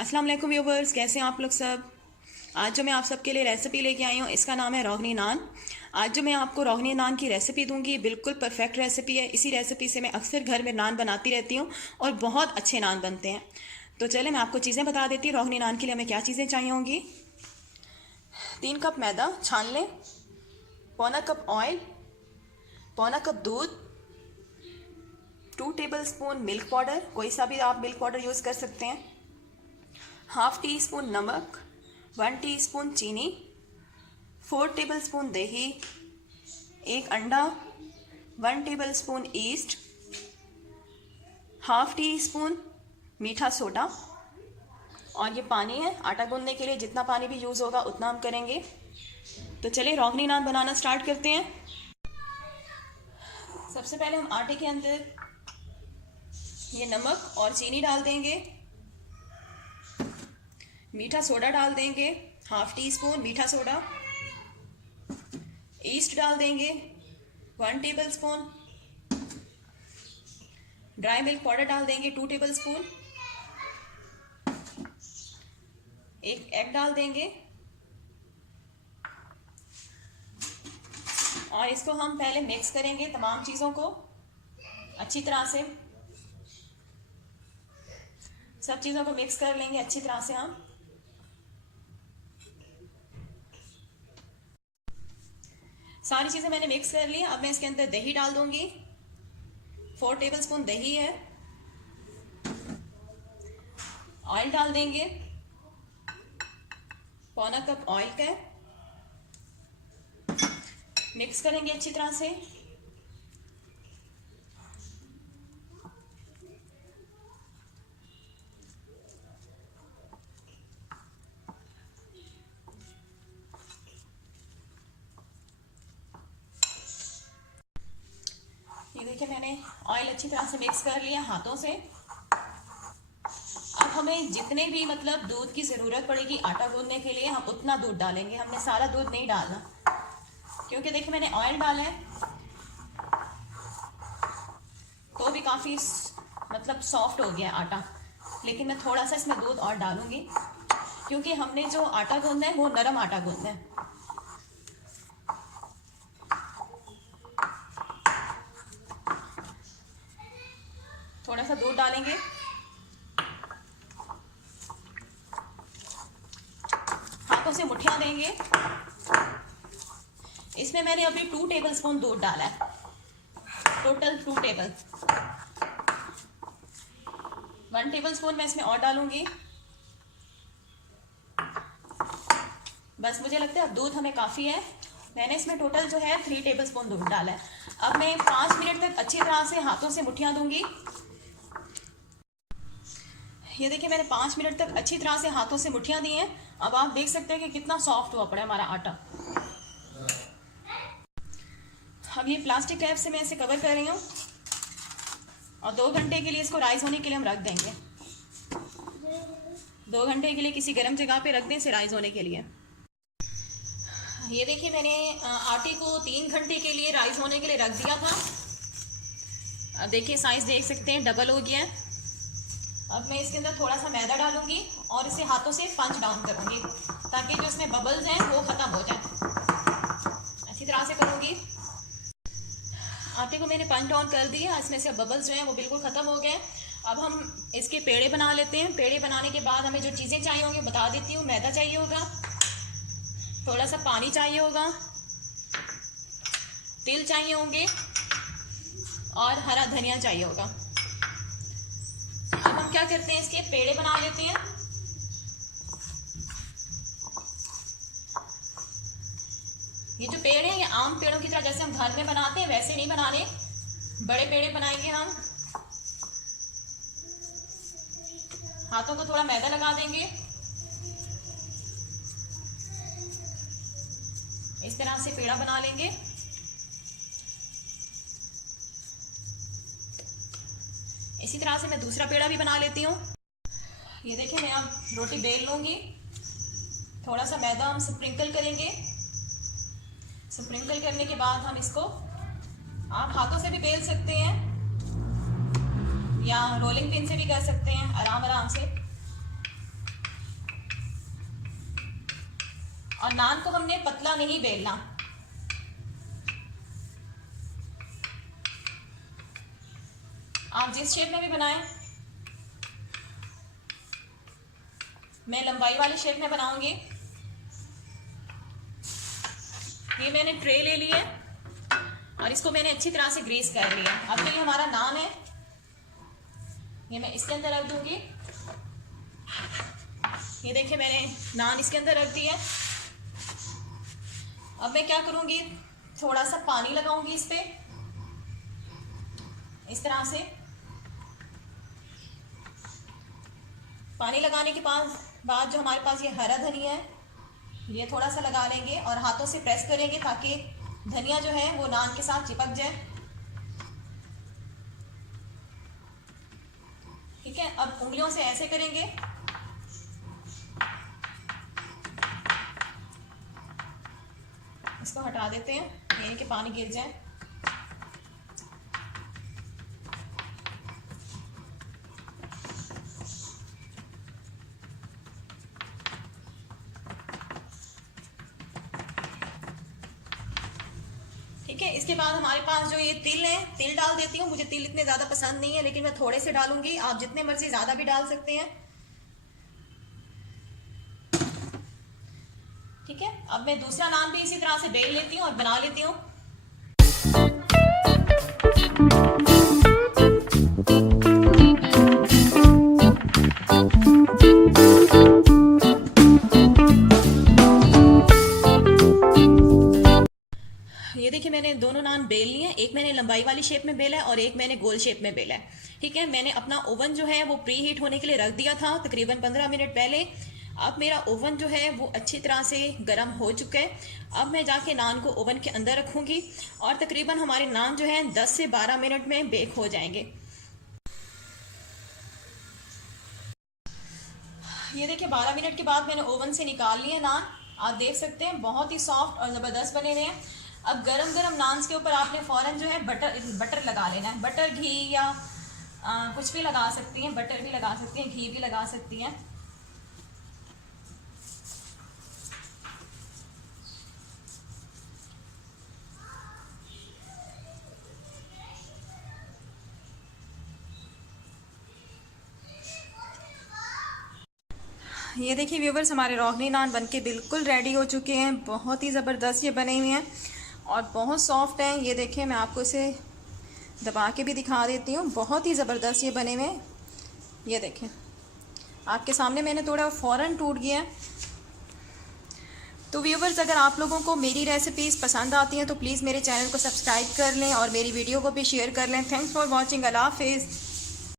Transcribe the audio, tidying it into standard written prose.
अस्सलाम वालेकुम व्यूवर्स, कैसे हैं आप लोग सब। आज जो मैं आप सबके लिए रेसिपी लेके आई हूँ इसका नाम है रोगनी नान। आज जो मैं आपको रोगनी नान की रेसिपी दूंगी बिल्कुल परफेक्ट रेसिपी है। इसी रेसिपी से मैं अक्सर घर में नान बनाती रहती हूँ और बहुत अच्छे नान बनते हैं। तो चले मैं आपको चीज़ें बता देती हूँ। रोगनी नान के लिए हमें क्या चीज़ें चाहिए होंगी। 3 कप मैदा छान लें, पौना कप ऑयल, पौना कप दूध, 2 टेबल स्पून मिल्क पाउडर, कोई सा भी आप मिल्क पाउडर यूज़ कर सकते हैं, हाफ टी स्पून नमक, 1 टीस्पून चीनी, 4 टेबल स्पून दही, 1 अंडा, 1 table spoon east, half tea spoon मीठा सोडा, और ये पानी है आटा गूंदने के लिए। जितना पानी भी यूज़ होगा उतना हम करेंगे। तो चलिए रोगनी नान बनाना स्टार्ट करते हैं। सबसे पहले हम आटे के अंदर ये नमक और चीनी डाल देंगे, मीठा सोडा डाल देंगे, हाफ टी स्पून मीठा सोडा, ईस्ट डाल देंगे 1 table spoon, dry milk powder डाल देंगे 2 टेबल स्पून, 1 एग डाल देंगे और इसको हम पहले मिक्स करेंगे तमाम चीज़ों को अच्छी तरह से। सब चीज़ों को मिक्स कर लेंगे अच्छी तरह से हम। सारी चीज़ें मैंने मिक्स कर ली। अब मैं इसके अंदर दही डाल दूंगी, 4 टेबल स्पून दही है, ऑयल डाल देंगे, पौना कप ऑयल का है, मिक्स करेंगे अच्छी तरह से। ये देखिए मैंने ऑयल अच्छी तरह से मिक्स कर लिया हाथों से। अब हमें जितने भी मतलब दूध की ज़रूरत पड़ेगी आटा गूंदने के लिए हम उतना दूध डालेंगे। हमने सारा दूध नहीं डालना क्योंकि देखिए मैंने ऑयल डाला है तो भी काफ़ी मतलब सॉफ्ट हो गया आटा, लेकिन मैं थोड़ा सा इसमें दूध और डालूंगी क्योंकि हमने जो आटा गूंदना है वो नरम आटा गूंदना है। थोड़ा सा दूध डालेंगे, हाथों से मुट्ठियां देंगे। इसमें मैंने अभी 2 टेबल स्पून दूध डाला है, टोटल 2 टेबल। 1 टेबल स्पून मैं इसमें और डालूंगी। बस मुझे लगता है अब दूध हमें काफ़ी है। मैंने इसमें टोटल जो है 3 टेबल स्पून दूध डाला है। अब मैं 5 मिनट तक अच्छी तरह से हाथों से मुट्ठियां दूंगी। ये देखिए मैंने 5 मिनट तक अच्छी तरह से हाथों से मुट्ठियां दी हैं। अब आप देख सकते हैं कि कितना सॉफ्ट हुआ पड़ा है हमारा आटा। अब ये प्लास्टिक रैप से मैं इसे कवर कर रही हूँ और 2 घंटे के लिए इसको राइज होने के लिए हम रख देंगे। 2 घंटे के लिए किसी गर्म जगह पे रख दें इसे राइज होने के लिए। ये देखिए मैंने आटे को 3 घंटे के लिए राइज होने के लिए रख दिया था। अब देखिए साइज देख सकते हैं डबल हो गया है। अब मैं इसके अंदर थोड़ा सा मैदा डालूंगी और इसे हाथों से पंच डाउन करूंगी ताकि जो इसमें बबल्स हैं वो ख़त्म हो जाए। अच्छी तरह से करूंगी। आटे को मैंने पंच डाउन कर दिया, इसमें से बबल्स जो हैं वो बिल्कुल ख़त्म हो गए। अब हम इसके पेड़े बना लेते हैं। पेड़े बनाने के बाद हमें जो चीज़ें चाहिए होंगी बता देती हूँ। मैदा चाहिए होगा, थोड़ा सा पानी चाहिए होगा, तिल चाहिए होंगे और हरा धनिया चाहिए होगा। अब हम क्या करते हैं इसके पेड़े बना लेते हैं। ये जो पेड़ हैं ये आम पेड़ों की तरह जैसे हम घर में बनाते हैं वैसे नहीं बनाने, बड़े पेड़े बनाएंगे हम। हाथों को थोड़ा मैदा लगा देंगे, इस तरह से पेड़ा बना लेंगे। इसी तरह से मैं दूसरा पेड़ा भी बना लेती हूँ। ये देखिए मैं अब रोटी बेल लूँगी। थोड़ा सा मैदा हम स्प्रिंकल करेंगे। स्प्रिंकल करने के बाद हम इसको आप हाथों से भी बेल सकते हैं या रोलिंग पिन से भी कर सकते हैं आराम आराम से। और नान को हमने पतला नहीं बेलना। आप जिस शेप में भी बनाएं, मैं लंबाई वाली शेप में बनाऊंगी। ये मैंने ट्रे ले ली है और इसको मैंने अच्छी तरह से ग्रीस कर लिया। अब ये हमारा नान है, ये मैं इसके अंदर रख दूंगी। ये देखिए मैंने नान इसके अंदर रख दिया। अब मैं क्या करूंगी, थोड़ा सा पानी लगाऊंगी इस पे, इस तरह से। पानी लगाने के बाद जो हमारे पास ये हरा धनिया है, ये थोड़ा सा लगा लेंगे और हाथों से प्रेस करेंगे ताकि धनिया जो है वो नान के साथ चिपक जाए। ठीक है, अब उंगलियों से ऐसे करेंगे। इसको हटा देते हैं, यानी कि पानी गिर जाए। ठीक है, इसके बाद हमारे पास जो ये तिल है, तिल डाल देती हूँ। मुझे तिल इतने ज़्यादा पसंद नहीं है, लेकिन मैं थोड़े से डालूंगी। आप जितने मर्जी ज़्यादा भी डाल सकते हैं। ठीक है, अब मैं दूसरा नान भी इसी तरह से बेल लेती हूँ और बना लेती हूँ। ये देखिए मैंने दोनों नान बेल लिए हैं। एक मैंने लंबाई वाली शेप में बेला है और एक मैंने गोल शेप में बेला है। ठीक है, मैंने अपना ओवन जो है वो प्री हीट होने के लिए रख दिया था तकरीबन 15 मिनट पहले। अब मेरा ओवन जो है वो अच्छी तरह से गर्म हो चुका है। अब मैं जाके नान को ओवन के अंदर रखूँगी और तकरीबन हमारे नान जो है 10 से 12 मिनट में बेक हो जाएंगे। ये देखिए 12 मिनट के बाद मैंने ओवन से निकाल लिए नान। आप देख सकते हैं बहुत ही सॉफ्ट और ज़बरदस्त बने हुए हैं। अब गरम गरम नान के ऊपर आपने फ़ौरन जो है बटर लगा लेना है। बटर, घी या कुछ भी लगा सकती हैं। बटर भी लगा सकती हैं, घी भी लगा सकती हैं। ये देखिए व्यूवर्स, हमारे रोगनी नान बनके बिल्कुल रेडी हो चुके हैं। बहुत ही ज़बरदस्त ये बने हुए हैं और बहुत सॉफ्ट हैं। ये देखिए मैं आपको इसे दबा के भी दिखा देती हूँ। बहुत ही ज़बरदस्त ये बने हुए हैं। ये देखें आपके सामने मैंने तोड़ा, फ़ौरन टूट गया। तो व्यूवर्स, अगर आप लोगों को मेरी रेसिपीज़ पसंद आती हैं तो प्लीज़ मेरे चैनल को सब्सक्राइब कर लें और मेरी वीडियो को भी शेयर कर लें। Thanks for watching. अल्लाह हाफिज़।